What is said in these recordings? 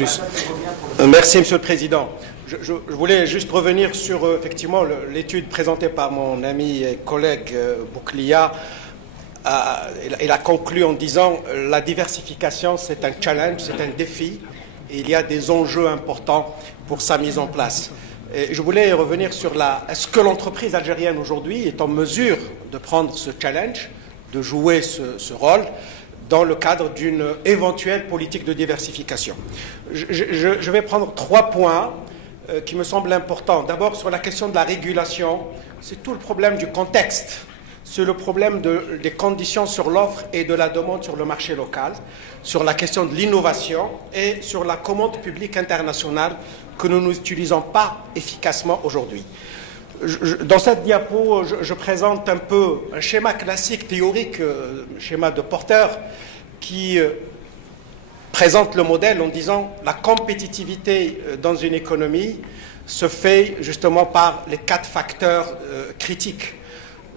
Merci, Monsieur le Président. Je voulais juste revenir sur effectivement l'étude présentée par mon ami et collègue Bouklia. Il a conclu en disant la diversification, c'est un challenge, c'est un défi, et il y a des enjeux importants pour sa mise en place. Et je voulais revenir sur est-ce que l'entreprise algérienne aujourd'hui est en mesure de prendre ce challenge, de jouer ce rôle dans le cadre d'une éventuelle politique de diversification. Je vais prendre 3 points qui me semblent importants. D'abord, sur la question de la régulation, c'est tout le problème du contexte. C'est le problème des conditions sur l'offre et de la demande sur le marché local, sur la question de l'innovation et sur la commande publique internationale que nous n'utilisons pas efficacement aujourd'hui. Dans cette diapo, je présente un peu un schéma classique, théorique, schéma de Porter, qui présente le modèle en disant la compétitivité dans une économie se fait justement par les 4 facteurs critiques.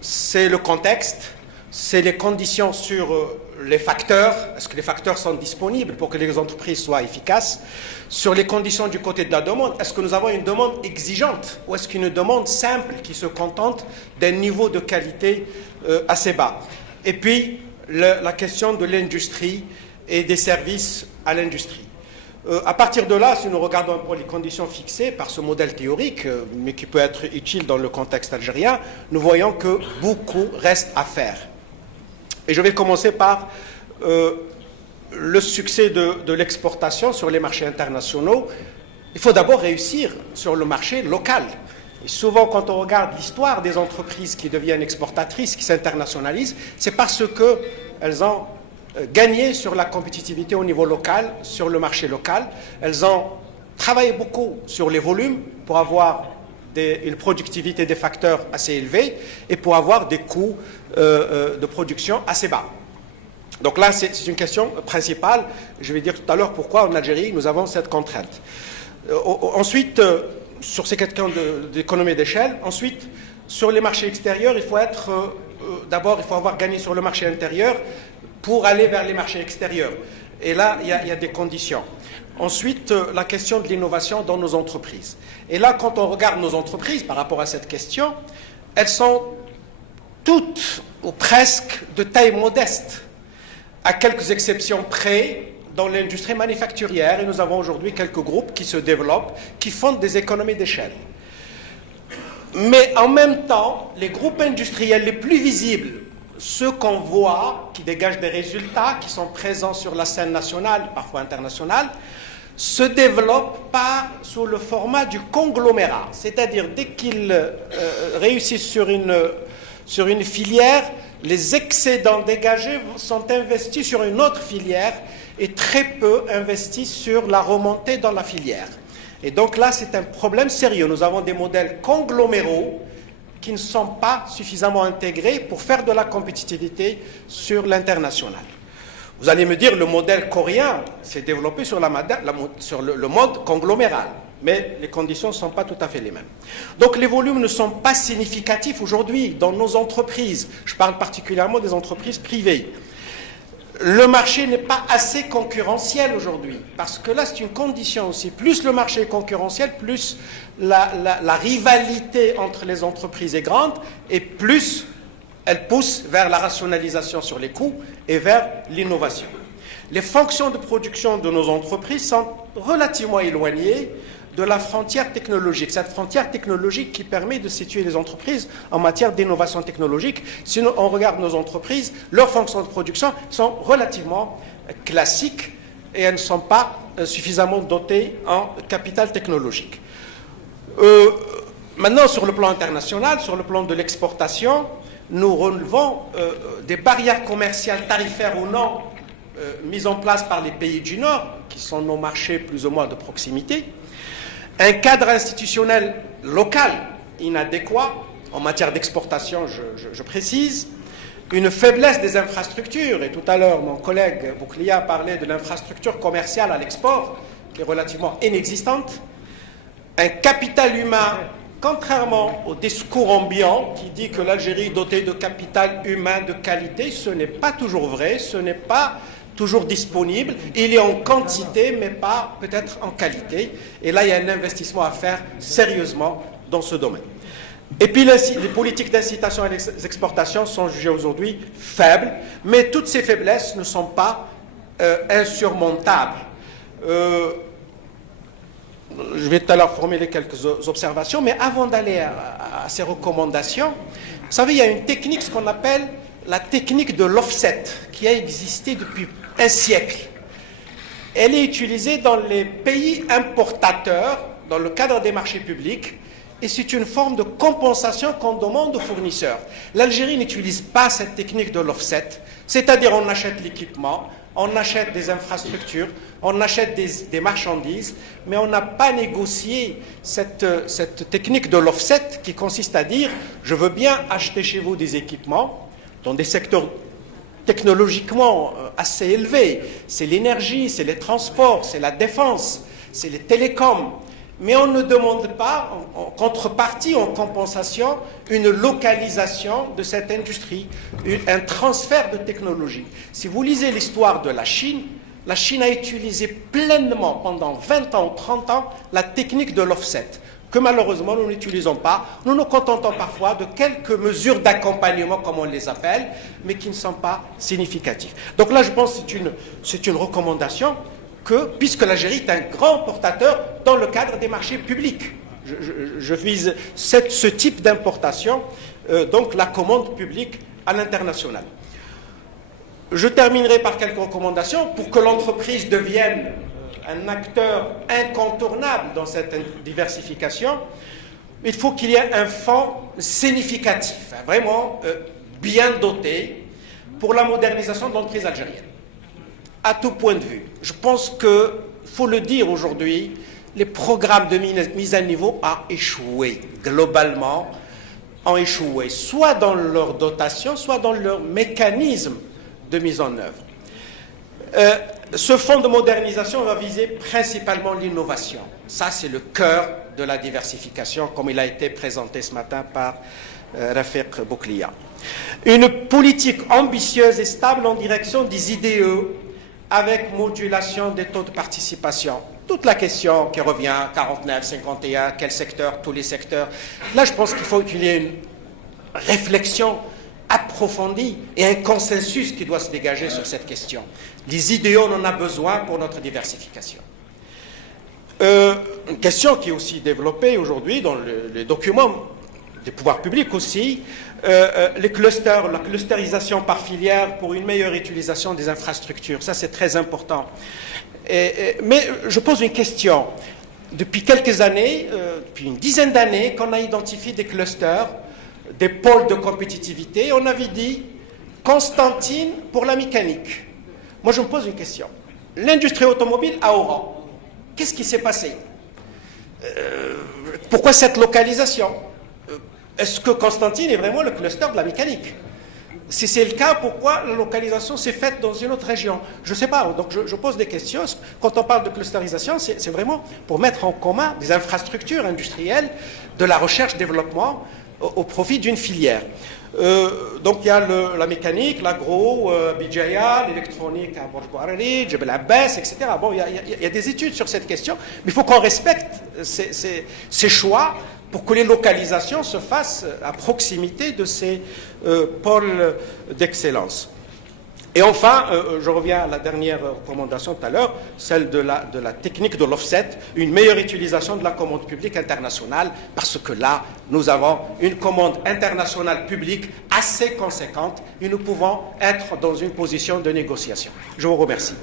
C'est le contexte, c'est les conditions sur les facteurs, est-ce que les facteurs sont disponibles pour que les entreprises soient efficaces, sur les conditions du côté de la demande, est-ce que nous avons une demande exigeante ou est-ce qu'une demande simple qui se contente d'un niveau de qualité assez bas. Et puis la question de l'industrie et des services à l'industrie. À partir de là, si nous regardons un peu les conditions fixées par ce modèle théorique, mais qui peut être utile dans le contexte algérien, nous voyons que beaucoup reste à faire. Et je vais commencer par le succès de l'exportation sur les marchés internationaux. Il faut d'abord réussir sur le marché local. Et souvent, quand on regarde l'histoire des entreprises qui deviennent exportatrices, qui s'internationalisent, c'est parce qu'elles ont gagné sur la compétitivité au niveau local, sur le marché local. Elles ont travaillé beaucoup sur les volumes pour avoir une productivité des facteurs assez élevée et pour avoir des coûts de production assez bas. Donc là, c'est une question principale. Je vais dire tout à l'heure pourquoi en Algérie, nous avons cette contrainte. Ensuite, sur ces questions d'économie d'échelle, ensuite, sur les marchés extérieurs, il faut d'abord, il faut avoir gagné sur le marché intérieur pour aller vers les marchés extérieurs. Et là, il y a des conditions. Ensuite, la question de l'innovation dans nos entreprises. Et là, quand on regarde nos entreprises par rapport à cette question, elles sont toutes ou presque de taille modeste, à quelques exceptions près dans l'industrie manufacturière. Et nous avons aujourd'hui quelques groupes qui se développent, qui font des économies d'échelle. Mais en même temps, les groupes industriels les plus visibles, ceux qu'on voit, qui dégagent des résultats, qui sont présents sur la scène nationale, parfois internationale, se développent sous le format du conglomérat. C'est-à-dire, dès qu'ils réussissent sur une filière, les excédents dégagés sont investis sur une autre filière et très peu investis sur la remontée dans la filière. Et donc là, c'est un problème sérieux. Nous avons des modèles congloméraux qui ne sont pas suffisamment intégrés pour faire de la compétitivité sur l'international. Vous allez me dire, le modèle coréen s'est développé sur le mode congloméral, mais les conditions ne sont pas tout à fait les mêmes. Donc les volumes ne sont pas significatifs aujourd'hui dans nos entreprises. Je parle particulièrement des entreprises privées. Le marché n'est pas assez concurrentiel aujourd'hui, parce que là, c'est une condition aussi. Plus le marché est concurrentiel, plus la rivalité entre les entreprises est grande, et plus elle pousse vers la rationalisation sur les coûts et vers l'innovation. Les fonctions de production de nos entreprises sont relativement éloignées de la frontière technologique, cette frontière technologique qui permet de situer les entreprises en matière d'innovation technologique. Si on regarde nos entreprises, leurs fonctions de production sont relativement classiques et elles ne sont pas suffisamment dotées en capital technologique. Maintenant, sur le plan international, sur le plan de l'exportation, nous relevons des barrières commerciales tarifaires ou non mises en place par les pays du Nord, qui sont nos marchés plus ou moins de proximité, un cadre institutionnel local inadéquat en matière d'exportation, je précise, une faiblesse des infrastructures, et tout à l'heure mon collègue Bouklia parlait de l'infrastructure commerciale à l'export, qui est relativement inexistante, un capital humain, contrairement au discours ambiant qui dit que l'Algérie est dotée de capital humain de qualité, ce n'est pas toujours vrai, ce n'est pas toujours disponible. Il est en quantité, mais pas peut-être en qualité. Et là, il y a un investissement à faire sérieusement dans ce domaine. Et puis, les politiques d'incitation à l'exportation sont jugées aujourd'hui faibles, mais toutes ces faiblesses ne sont pas insurmontables. Je vais tout à l'heure formuler quelques observations, mais avant d'aller à ces recommandations, vous savez, il y a une technique, ce qu'on appelle la technique de l'offset, qui a existé depuis un siècle. Elle est utilisée dans les pays importateurs, dans le cadre des marchés publics, et c'est une forme de compensation qu'on demande aux fournisseurs. L'Algérie n'utilise pas cette technique de l'offset, c'est-à-dire on achète l'équipement, on achète des infrastructures, on achète des marchandises, mais on n'a pas négocié cette technique de l'offset qui consiste à dire « je veux bien acheter chez vous des équipements dans des secteurs technologiquement assez élevés, c'est l'énergie, c'est les transports, c'est la défense, c'est les télécoms, mais on ne demande pas, en contrepartie, en compensation, une localisation de cette industrie, un transfert de technologie. Si vous lisez l'histoire de la Chine a utilisé pleinement pendant 20 ans ou 30 ans la technique de l'offset, que malheureusement nous n'utilisons pas. Nous nous contentons parfois de quelques mesures d'accompagnement, comme on les appelle, mais qui ne sont pas significatives. Donc là, je pense que c'est une recommandation que, puisque l'Algérie est un grand portateur dans le cadre des marchés publics, je vise ce type d'importation, donc la commande publique à l'international. Je terminerai par quelques recommandations pour que l'entreprise devienne un acteur incontournable dans cette diversification. Il faut qu'il y ait un fonds significatif, vraiment bien doté pour la modernisation de l'entreprise algérienne. À tout point de vue. Je pense qu'il faut le dire aujourd'hui, les programmes de mise à niveau ont échoué, globalement, ont échoué, soit dans leur dotation, soit dans leur mécanisme de mise en œuvre. Ce fonds de modernisation va viser principalement l'innovation. Ça, c'est le cœur de la diversification, comme il a été présenté ce matin par Rafiq Bouklia. Une politique ambitieuse et stable en direction des IDE, avec modulation des taux de participation. Toute la question qui revient, 49, 51, quel secteur, tous les secteurs. Là, je pense qu'il faut qu'il y ait une réflexion approfondie et un consensus qui doit se dégager sur cette question. Les IDE, on en a besoin pour notre diversification. Une question qui est aussi développée aujourd'hui dans les documents des pouvoirs publics aussi, les clusters, la clusterisation par filière pour une meilleure utilisation des infrastructures. Ça, c'est très important. Mais je pose une question. Depuis quelques années, depuis une dizaine d'années, qu'on a identifié des clusters, des pôles de compétitivité, on avait dit Constantine pour la mécanique. Moi, je me pose une question. L'industrie automobile à Oran, qu'est-ce qui s'est passé? Pourquoi cette localisation? Est-ce que Constantine est vraiment le cluster de la mécanique? Si c'est le cas, pourquoi la localisation s'est faite dans une autre région? Je ne sais pas. Donc je pose des questions. Quand on parle de clusterisation, c'est vraiment pour mettre en commun des infrastructures industrielles, de la recherche-développement au profit d'une filière. Donc il y a la mécanique, l'agro, Bijaya, l'électronique à Borj Bouarali, Jebel Abbas, etc. Bon, il y a des études sur cette question, mais il faut qu'on respecte ces choix pour que les localisations se fassent à proximité de ces pôles d'excellence. Et enfin, je reviens à la dernière recommandation tout à l'heure, celle de la technique de l'offset, une meilleure utilisation de la commande publique internationale, parce que là, nous avons une commande internationale publique assez conséquente et nous pouvons être dans une position de négociation. Je vous remercie.